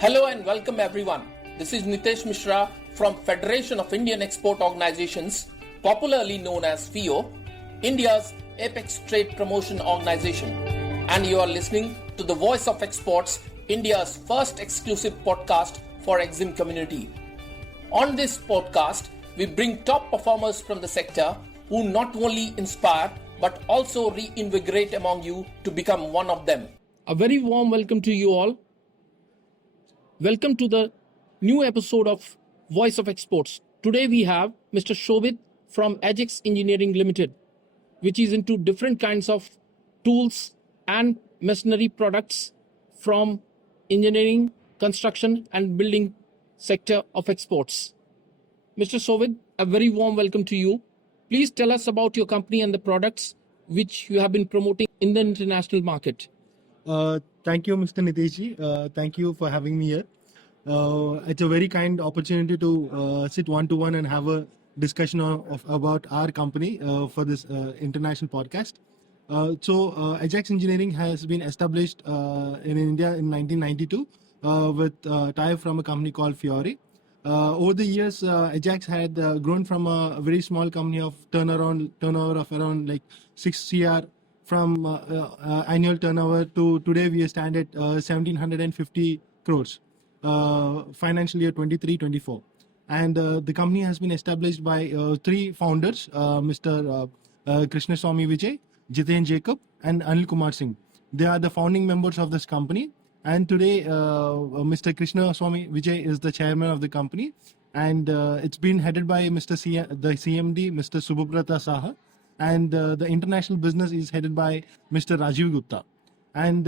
Hello and welcome everyone. This is Nitesh Mishra from Federation of Indian Export Organizations, popularly known as FIO, India's apex trade promotion organization. And you are listening to the Voice of Exports, India's first exclusive podcast for EXIM community. On this podcast, we bring top performers from the sector who not only inspire but also reinvigorate among you to become one of them. A very warm welcome to you all. Welcome to the new episode of Voice of Exports. Today we have Mr. Shobith from Ajax Engineering Ltd, which is into different kinds of tools and machinery products from engineering, construction and building sector of exports. Mr. Shobith, a very warm welcome to you. Please tell us about your company and the products which you have been promoting in the international market. Thank you, Mr. Nitesh. Thank you for having me here. It's a very kind opportunity to sit one-to-one and have a discussion about our company for this international podcast. Ajax Engineering has been established in India in 1992 with tie from a company called Fiore. Over the years, Ajax had grown from a very small company of turnover of around like 6 CR from annual turnover to today we stand at 1750 crores financial year 23-24, and the company has been established by three founders, Mr. Krishna Swami Vijay, Jiten Jacob and Anil Kumar Singh. They are the founding members of this company, and today Mr. Krishna Swami Vijay is the chairman of the company, and it's been headed by the CMD, Mr. Subhabrata Saha, and the international business is headed by Mr. Rajiv Gupta. And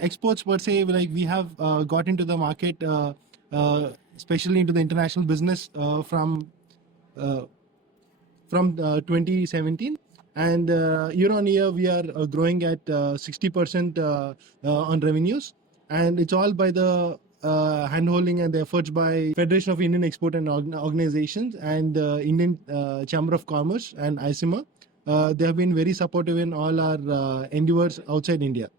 exports per se, like we have got into the market, especially into the international business from 2017. And year on year, we are growing at 60% on revenues. And it's all by the handholding and the efforts by Federation of Indian Export and Organizations and Indian Chamber of Commerce and ICIMA. They have been very supportive in all our endeavors outside India.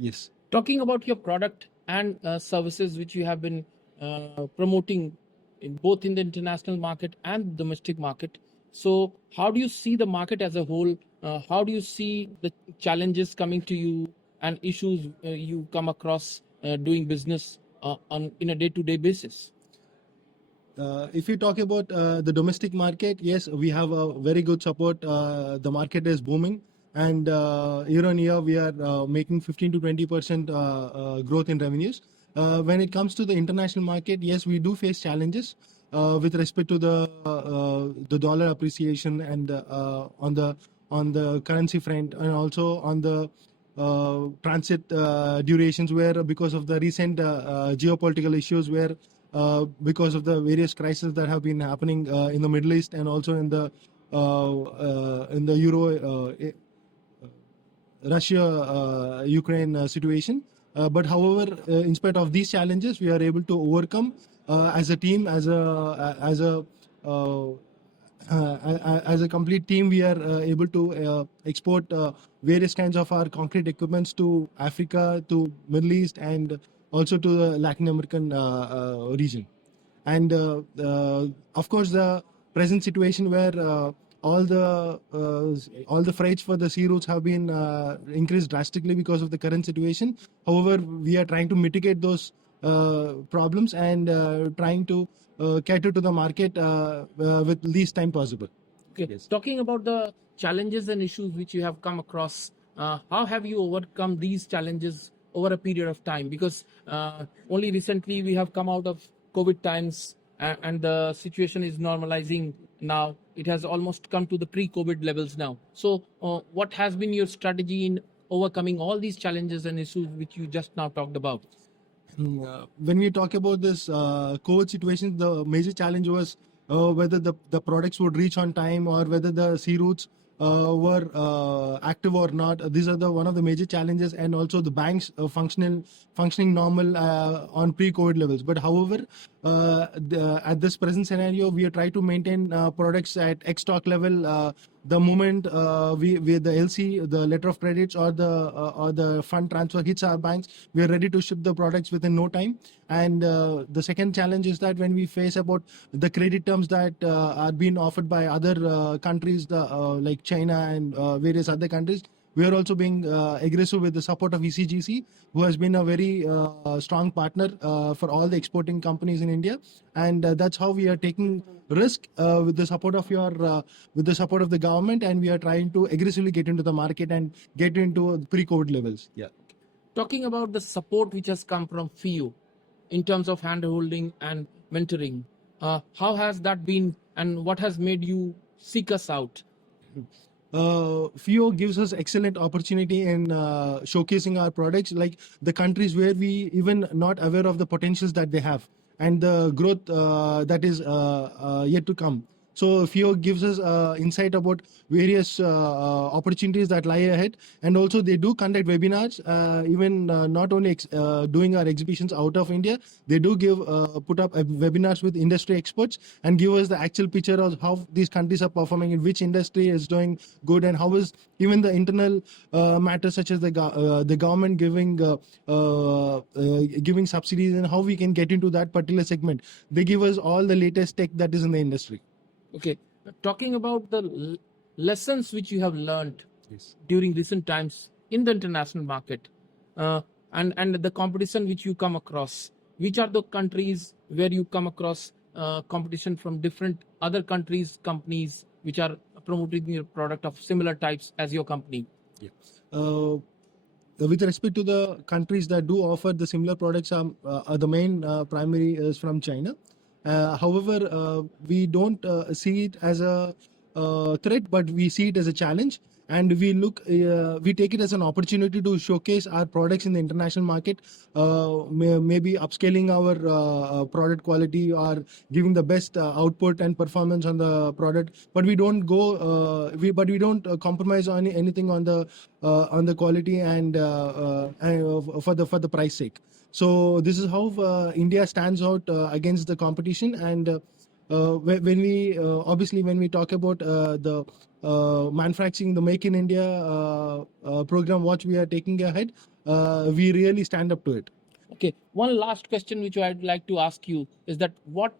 Yes. Talking about your product and services which you have been promoting in both in the international market and domestic market. So how do you see the market as a whole? How do you see the challenges coming to you and issues you come across doing business in a day-to-day basis? If you talk about the domestic market, yes, we have a very good support. The market is booming, and year on year we are making 15 to 20% growth in revenues. When it comes to the international market, yes, we do face challenges with respect to the dollar appreciation and on the currency front, and also on the transit durations, where because of the recent geopolitical issues, where because of the various crises that have been happening in the Middle East and also in the Russia-Ukraine situation. But however, in spite of these challenges, we are able to overcome as a team, as a complete team. We are able to export various kinds of our concrete equipments to Africa, to Middle East, and also to the Latin American region. And of course, the present situation where all the freights for the sea routes have been increased drastically because of the current situation. However, we are trying to mitigate those problems and trying to cater to the market with least time possible. Okay. Yes. Talking about the challenges and issues which you have come across, how have you overcome these challenges over a period of time? Because only recently we have come out of COVID times and the situation is normalizing now. It has almost come to the pre-COVID levels now. So what has been your strategy in overcoming all these challenges and issues which you just now talked about? When we talk about this COVID situation, the major challenge was whether the products would reach on time or whether the sea routes were active or not. These are one of the major challenges, and also the banks functioning normal on pre-COVID levels. But however, at this present scenario, we try to maintain products at X stock level. The moment we the LC, the letter of credits or the fund transfer hits our banks, we are ready to ship the products within no time. And the second challenge is that when we face about the credit terms that are being offered by other countries, like China and various other countries, we are also being aggressive with the support of ECGC, who has been a very strong partner for all the exporting companies in India, and that's how we are taking risk with the support of the government, and we are trying to aggressively get into the market and get into pre-COVID levels. Yeah. Talking about the support which has come from FIO in terms of hand-holding and mentoring, how has that been, and what has made you seek us out? FIO gives us excellent opportunity in showcasing our products, like the countries where we even not aware of the potentials that they have and the growth that is yet to come. So FIO gives us insight about various opportunities that lie ahead, and also they do conduct webinars. Even not only doing our exhibitions out of India, they do put up webinars with industry experts and give us the actual picture of how these countries are performing, in which industry is doing good, and how is even the internal matters such as the government giving subsidies and how we can get into that particular segment. They give us all the latest tech that is in the industry. Okay, talking about the lessons which you have learned during recent times in the international market, and the competition which you come across, which are the countries where you come across competition from different other countries, companies which are promoting your product of similar types as your company? Yeah. With respect to the countries that do offer the similar products, the main primary is from China. However, we don't see it as a threat, but we see it as a challenge, and we take it as an opportunity to showcase our products in the international market, maybe upscaling our product quality or giving the best output and performance on the product. But we don't compromise on anything on the quality and for the price sake. So this is how India stands out against the competition. And when we talk about the manufacturing, the Make in India program, what we are taking ahead, we really stand up to it. Okay, one last question which I'd like to ask you is that what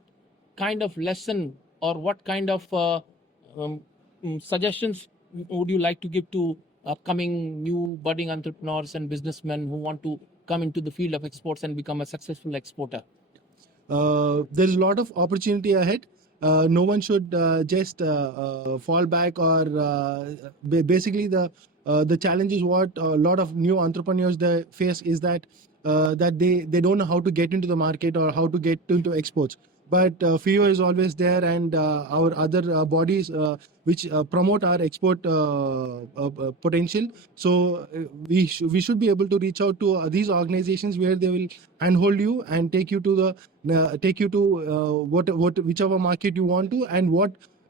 kind of lesson or what kind of suggestions would you like to give to upcoming new budding entrepreneurs and businessmen who want to come into the field of exports and become a successful exporter? There's a lot of opportunity ahead. No one should just fall back, or basically the challenge is what a lot of new entrepreneurs they face is that they don't know how to get into the market or how to get into exports. But FIO is always there, and our other bodies which promote our export potential. So we should be able to reach out to these organizations where they will handhold you and take you to whichever market you want to,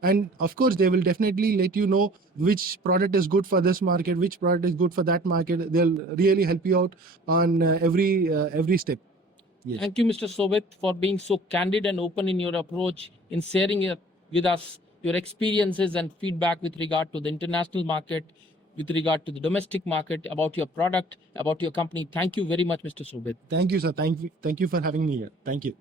and of course they will definitely let you know which product is good for this market, which product is good for that market. They'll really help you out on every step. Yes. Thank you, Mr. Shobith, for being so candid and open in your approach in sharing with us your experiences and feedback with regard to the international market, with regard to the domestic market, about your product, about your company. Thank you very much, Mr. Shobith. Thank you, sir. Thank you for having me here. Thank you.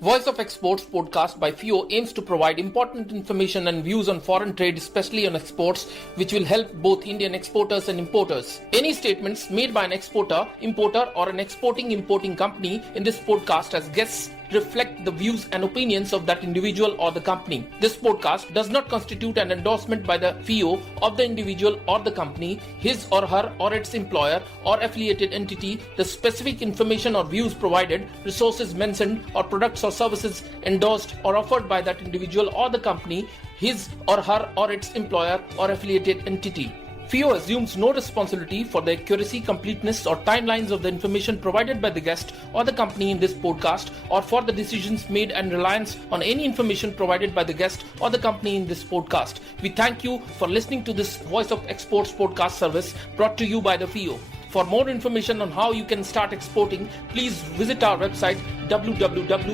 Voice of Exports podcast by FIO aims to provide important information and views on foreign trade, especially on exports, which will help both Indian exporters and importers. Any statements made by an exporter, importer, or an importing company in this podcast as guests reflect the views and opinions of that individual or the company. This podcast does not constitute an endorsement by the FIO of the individual or the company, his or her or its employer or affiliated entity. The specific information or views provided, resources mentioned, or products or services endorsed or offered by that individual or the company, his or her or its employer or affiliated entity. FIO assumes no responsibility for the accuracy, completeness, or timelines of the information provided by the guest or the company in this podcast, or for the decisions made and reliance on any information provided by the guest or the company in this podcast. We thank you for listening to this Voice of Exports podcast service brought to you by the FIO. For more information on how you can start exporting, please visit our website www.fio.org.